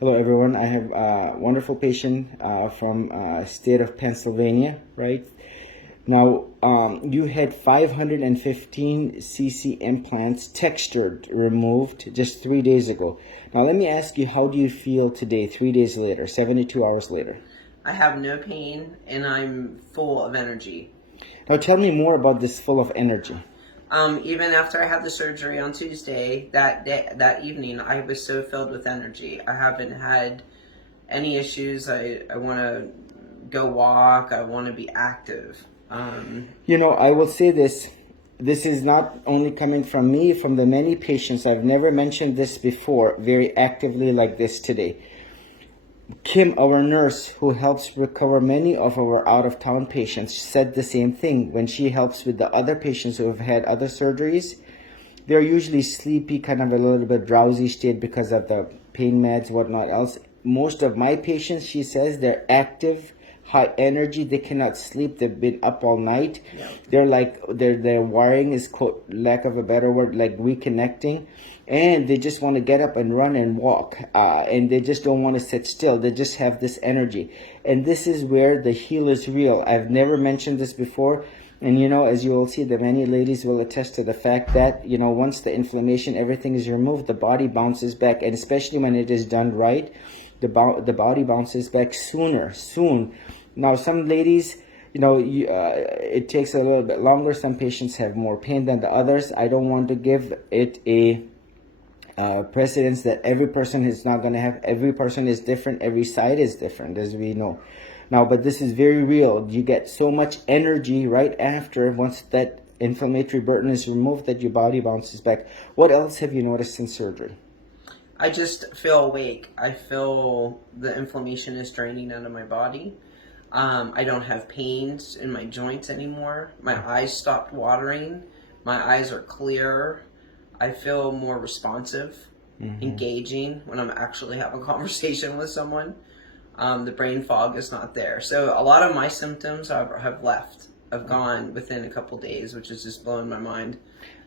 Hello, everyone. I have a wonderful patient from state of Pennsylvania, right? Now, you had 515 cc implants textured removed just 3 days ago. Now, let me ask you, how do you feel today, 3 days later, 72 hours later? I have no pain and I'm full of energy. Now, tell me more about this full of energy. Even after I had the surgery on Tuesday, that evening, I was so filled with energy. I haven't had any issues. I want to go walk. I want to be active. I will say this. This is not only coming from me, from the many patients. I've never mentioned this before very actively like this today. Kim, our nurse who helps recover many of our out-of-town patients, said the same thing. When she helps with the other patients who have had other surgeries, they're usually sleepy, kind of a little bit drowsy state because of the pain meds, whatnot else. Most of my patients, she says, they're active, high energy. They cannot sleep. They've been up all night. Yeah. They're like their wiring is, quote, lack of a better word, like reconnecting, and they just want to get up and run and walk, and they just don't want to sit still. They just have this energy, and this is where the heal is real. I've never mentioned this before. And as you will see, the many ladies will attest to the fact that, once the inflammation, everything is removed, the body bounces back. And especially when it is done right, the body bounces back soon. Now, some ladies, it takes a little bit longer. Some patients have more pain than the others. I don't want to give it a precedence that every person is not going to have. Every person is different. Every side is different, as we know. Now, but this is very real. You get so much energy right after, once that inflammatory burden is removed, that your body bounces back. What else have you noticed since surgery? I just feel awake. I feel the inflammation is draining out of my body. I don't have pains in my joints anymore. My eyes stopped watering. My eyes are clear. I feel more responsive, engaging when I'm actually having a conversation with someone. The brain fog is not there. So a lot of my symptoms have left. I've gone within a couple days, which is just blowing my mind.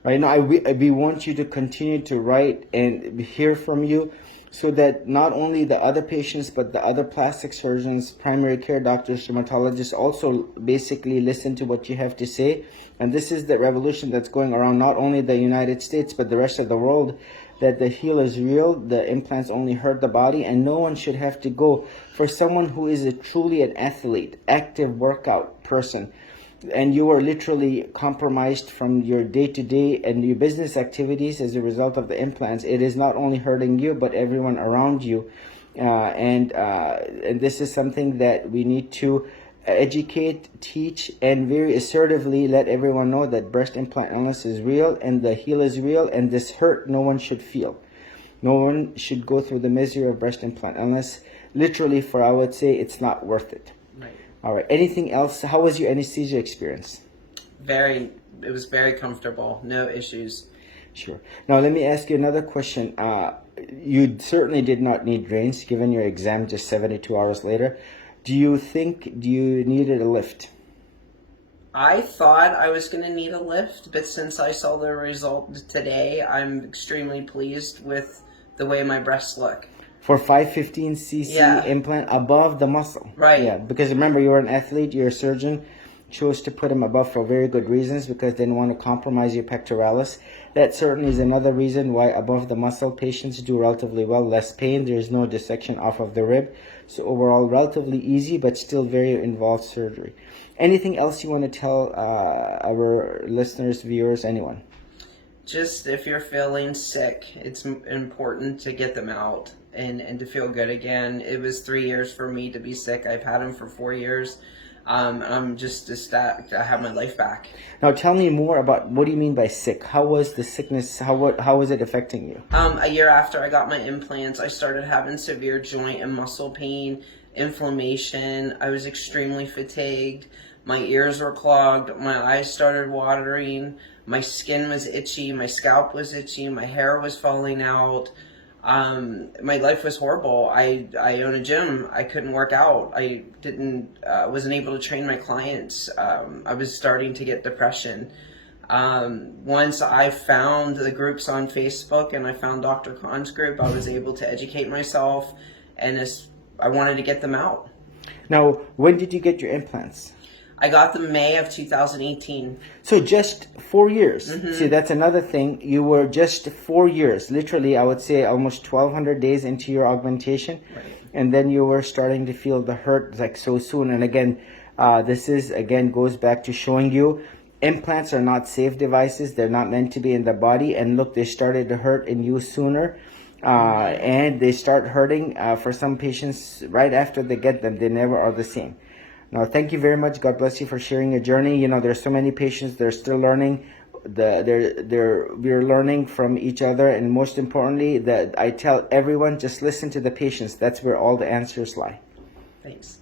Right now, we want you to continue to write and hear from you, so that not only the other patients, but the other plastic surgeons, primary care doctors, dermatologists also basically listen to what you have to say. And this is the revolution that's going around not only the United States, but the rest of the world, that the heal is real, the implants only hurt the body, and no one should have to go. For someone who is truly an athlete, active workout person, and you are literally compromised from your day-to-day and your business activities as a result of the implants, it is not only hurting you, but everyone around you. And this is something that we need to educate, teach, and very assertively let everyone know that breast implant illness is real and the heal is real, and this hurt no one should feel. No one should go through the misery of breast implant illness. Literally, I would say it's not worth it. Right. All right. Anything else? How was your anesthesia experience? It was very comfortable. No issues. Sure. Now, let me ask you another question. You certainly did not need drains given your exam just 72 hours later. Do you needed a lift? I thought I was going to need a lift, but since I saw the result today, I'm extremely pleased with the way my breasts look. For 515 cc implant above the muscle. Right. Yeah, because remember, you're an athlete, you're a surgeon. Chose to put them above for very good reasons, because they didn't want to compromise your pectoralis. That certainly is another reason why above the muscle patients do relatively well, less pain. There's no dissection off of the rib. So overall, relatively easy, but still very involved surgery. Anything else you want to tell our listeners, viewers, anyone? Just if you're feeling sick, it's important to get them out and to feel good again. It was 3 years for me to be sick. I've had them for 4 years. I'm just ecstatic to have my life back. Now tell me more about, what do you mean by sick? How was the sickness? How was it affecting you? A year after I got my implants, I started having severe joint and muscle pain, inflammation. I was extremely fatigued. My ears were clogged. My eyes started watering. My skin was itchy. My scalp was itchy. My hair was falling out. My life was horrible. I own a gym. I couldn't work out. I wasn't able to train my clients. I was starting to get depression. Once I found the groups on Facebook and I found Dr. Khan's group, I was able to educate myself and I wanted to get them out. Now, when did you get your implants? I got them May of 2018. So just 4 years. See, that's another thing. You were just 4 years, literally, I would say almost 1,200 days into your augmentation. Right. And then you were starting to feel the hurt like so soon. And again, this is, again, goes back to showing you implants are not safe devices. They're not meant to be in the body. And look, they started to hurt in you sooner. And they start hurting for some patients right after they get them. They never are the same. Now, thank you very much. God bless you for sharing your journey. You know, there's so many patients. They're still learning. We're learning from each other. And most importantly, that I tell everyone, just listen to the patients. That's where all the answers lie. Thanks.